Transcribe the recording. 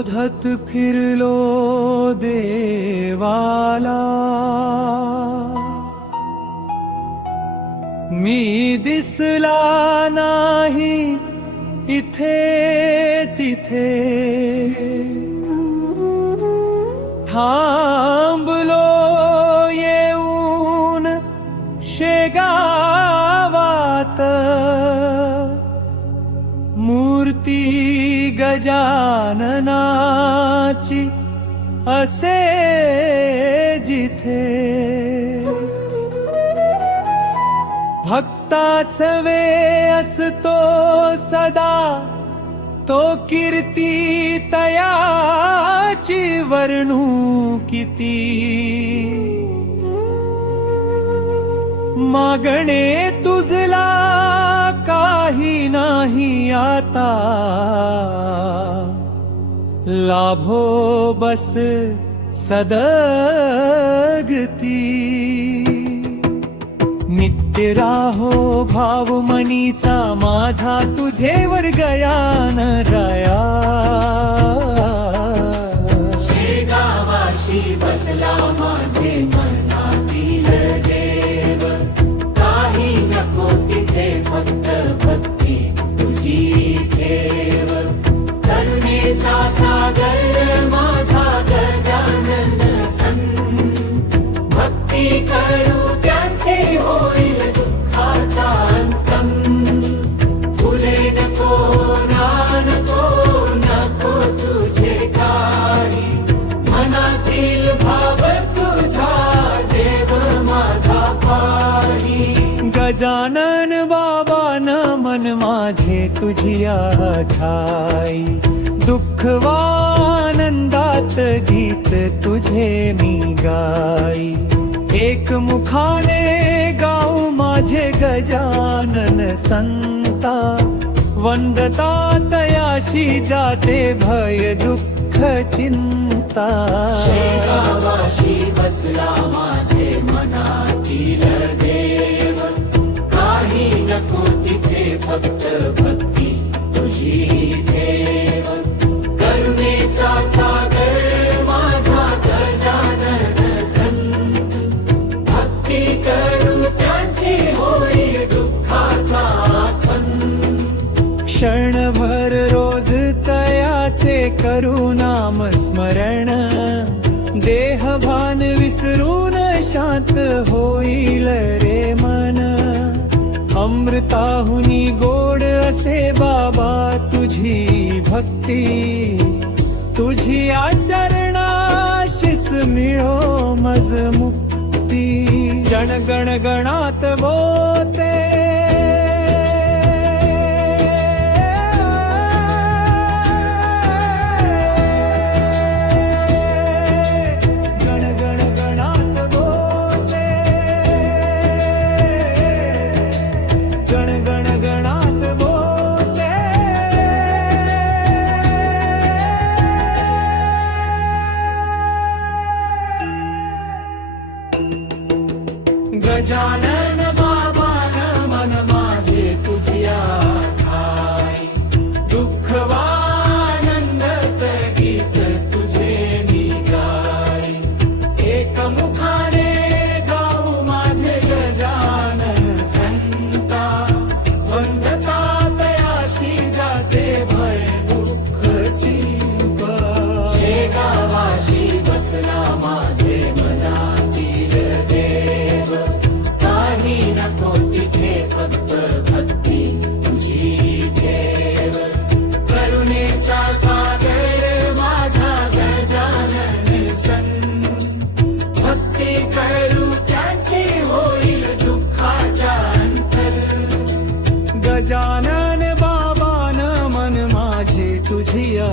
शोधत फिरलो देवाला, मी दिसला नाही इथे तिथे, थांबलो येऊन शेगावात, मूर्ती गजाननाची असे जिथे, भक्ताच वे असतो सदा, तो कीर्ती तयाची वर्णू किती, मागणे तुझला काही नाही आता, लाभो बस सदगती, नित्य राहो भाव मनीचा माझा तुझेवर गयान राया, शेगावाशी बसला माझे मनातील देव, काही नको तिथे फक्त भक्ती तुझी ठेव, करुणेचा सागर माझा गजानन संत, भक्ती करू त्यांचे होईल दुःखाचा अंतम, फुले नको नको नको तुझे काही, मनातील भाव तुझा देव माझा पाही, गजानन बाबा न मन माझे तुझी ठाई, दुःख वा आनंदात गीत तुझे मी गाई, एक मुखाने गाऊ माझे गजानन संता, वंदता तयाशी जाते भय दुःख चिंता, शेगावाशी बसला माझे मनातील देव, काही नको तिथे फक्त भक्ती तुझी ठेव, करुणेचा सागर माझा गजानन संत, भक्ती करू त्यांची होईल दुःखाचा अंत, क्षणभर रोज तयाचे करू नाम स्मरण, देहभान विसरून शांत होईल रे मन, अमृताहुनी गोड असे बाबा तुझी भक्ती, तुझी आचरणाशीच मिळो मज मुक्ती, जनगण गणात बोते गजानन बाबा न मन माझे तुझिया ठाई, दुःख वा आनंदात गीत तुझे मी गाई, एक मुखाने गाऊ माझे गजानन संता, वंदता तयाशी जाते भय दुःख चिंता, शेगावाशी बसला माझे मनातील देव, काही नको तिथे फक्त भक्ती तुझी ठेव, करुणेचा सागर माझा गजानन संत, भक्ती करू त्यांची होईल दुःखाचा अंतर, गजानन बाबा न मन माझे तुझिया